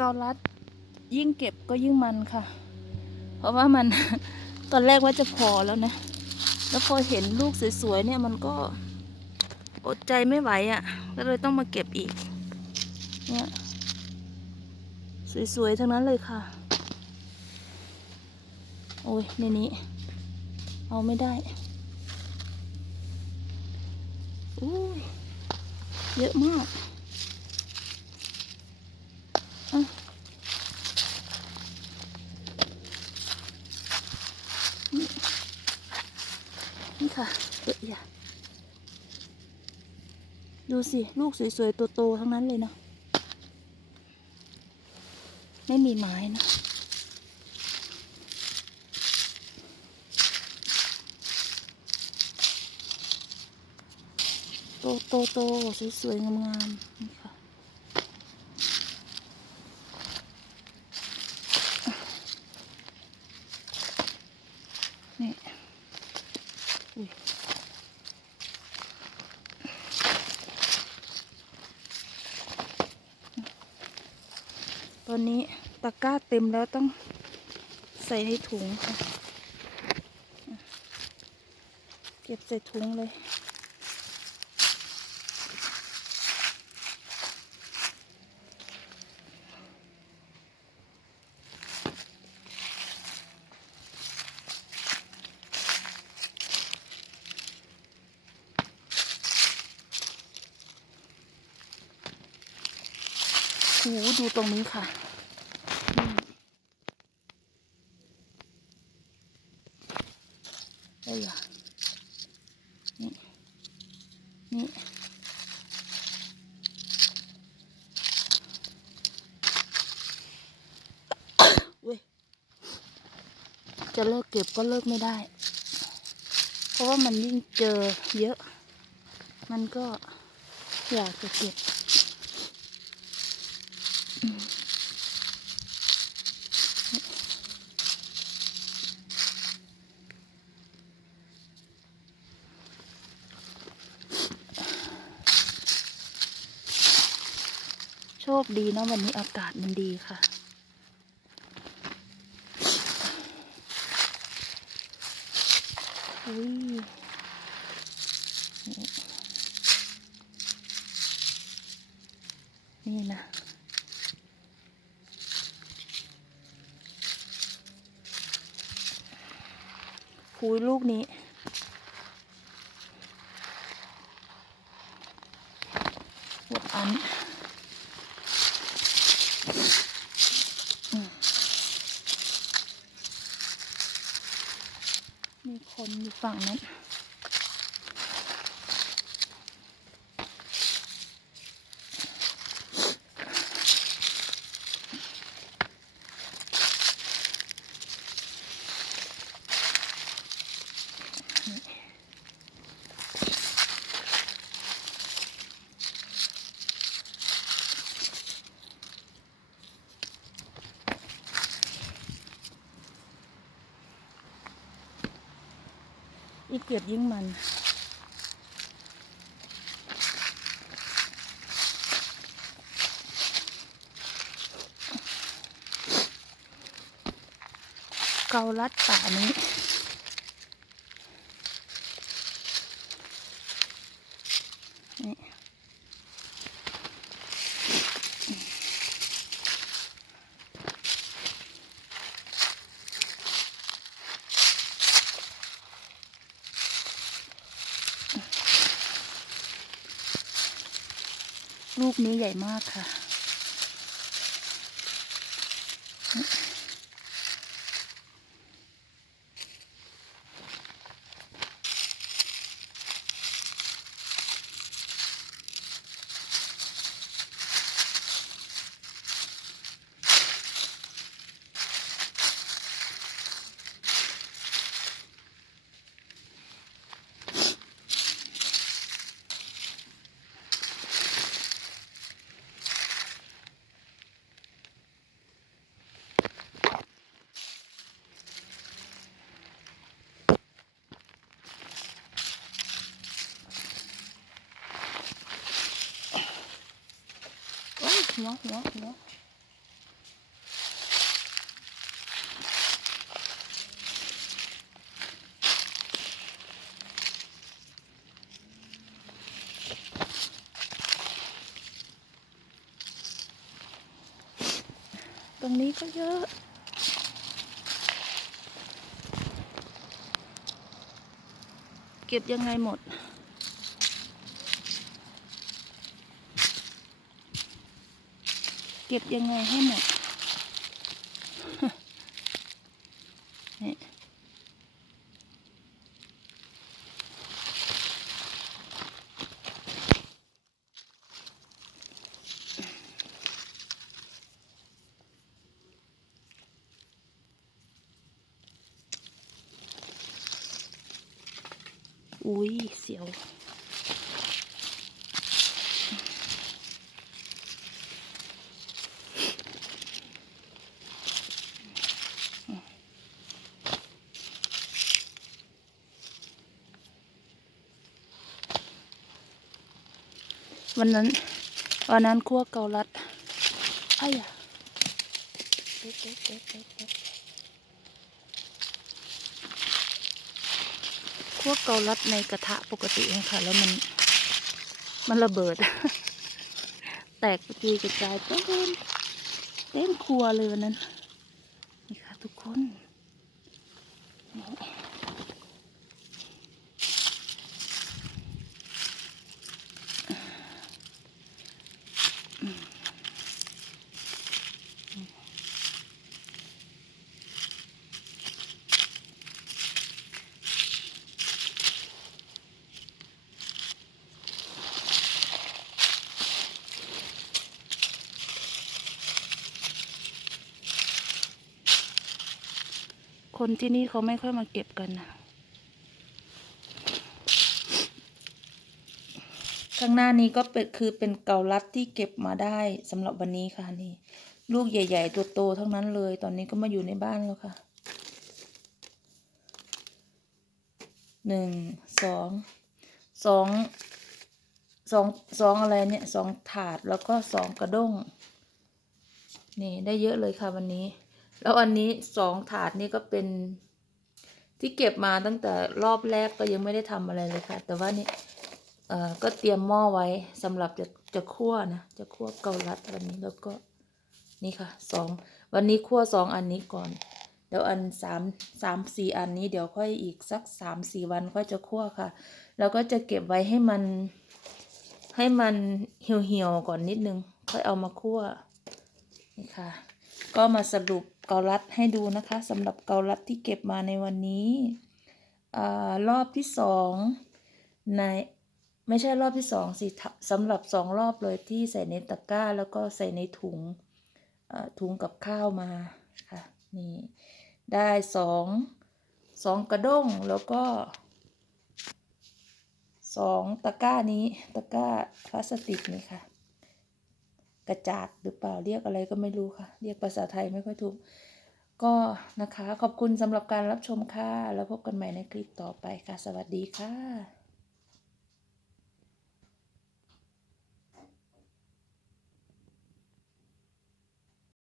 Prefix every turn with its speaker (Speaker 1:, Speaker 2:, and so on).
Speaker 1: เกาลัด ยิ่งเก็บก็ยิ่งมันค่ะ เพราะว่ามัน ตอนแรกว่าจะพอแล้วนะ แล้วพอเห็นลูกสวยๆเนี่ยมันก็อดใจไม่ไหวอะ่ะ ก็เลยต้องมาเก็บอีก เนี่ย สวยๆทั้งนั้นเลยค่ะ โอ้ยในนี้ เอาไม่ได้อุ้ยเยอะมากอะนี่นี่ ค่ะเอออย่าดูสิ ลูกสวยๆโตๆทั้งนั้นเลยเนาะไม่มีไม้นะโตโตโตสวยๆ งามๆนี่ค่ะนี่ ตอนนี้ตะกร้าเต็มแล้วต้องใส่ในถุงค่ะ เก็บใส่ถุงเลย ดูตรงนี้ค่ะ นี่ได้เหรอนี่ นี่เว้ยจะเลิกเก็บก็เลิกไม่ได้ เพราะว่ามันยิ่งเจอเยอะ มันก็อยากจะเก็บ โชคดีเนาะวันนี้อากาศมันดีค่ะอุ้ยนี่นะ คุยลูกนี้ หมดอันมีคนอยู่ฝั่งนั้น อีกเกียบยิ่งมัน เกาลัดป่านี้ ลูกนี้ใหญ่มากค่ะ หัวหัวหัวตรงนี้ก็เยอะเก็บยังไงหมด เก็บยังไงให้หมดนี่อุ้ยเสียว วันนั้น วันนั้นคั่วเกาลัดไอ้ยะคั่วเกาลัดในกระทะปกติเองค่ะ แล้วมัน มันระเบิด แตกกระจุยกระจายเต็มเต็มครัวเลยวันนั้นค่ะทุกคนนี่ คนที่นี่เขาไม่ค่อยมาเก็บกันนะข้างหน้านี้ก็เป็นคือเป็นเกาลัดที่เก็บมาได้สำหรับวันนี้ค่ะนี่ ลูกใหญ่ ๆ ตัวโตทั้งนั้นเลย ตอนนี้ก็มาอยู่ในบ้านแล้วค่ะหนึ่งสองสองสองสองอะไรเนี่ยสองถาดแล้วก็สองกระด้งนี่ได้เยอะเลยค่ะวันนี้ แล้วอันนี้สองถาดนี่ก็เป็น ที่เก็บมาตั้งแต่รอบแรกก็ยังไม่ได้ทำอะไรเลยค่ะ แต่ว่านี่เอ่อก็เตรียมหม้อไว้สำหรับจะจะคั่วนะจะคั่วเกาลัดวันนี้แล้วก็นี่ค่ะสองวันนี้คั่วสองอันนี้ก่อนเดี๋ยวอันสามสามสี่อันนี้เดี๋ยวค่อยอีกสักสามสี่วันค่อยจะคั่วค่ะ แล้วก็จะเก็บไว้ให้มัน ให้มันเหี่ยวๆก่อนนิดนึง ค่อยเอามาคั่วนี่ค่ะ ก็มาสรุป เกาลัดให้ดูนะคะสำหรับเกาลัดที่เก็บมาในวันนี้อรอบที่สองในไม่ใช่รอบที่สองสิสำหรับสองรอบเลยที่ใส่ในตะกร้า แล้วก็ใส่ในถุงถุงกับข้าวมาค่ะนี่ได้สองสองกระด้งแล้วก็สองตะกร้านี้ตะกร้าพลาสติกนี่ค่ะ กระจาดหรือเปล่าเรียกอะไรก็ไม่รู้ค่ะ เรียกภาษาไทยไม่ค่อยถูก ก็นะคะขอบคุณสำหรับการรับชมค่ะ แล้วพบกันใหม่ในคลิปต่อไปค่ะ สวัสดีค่ะ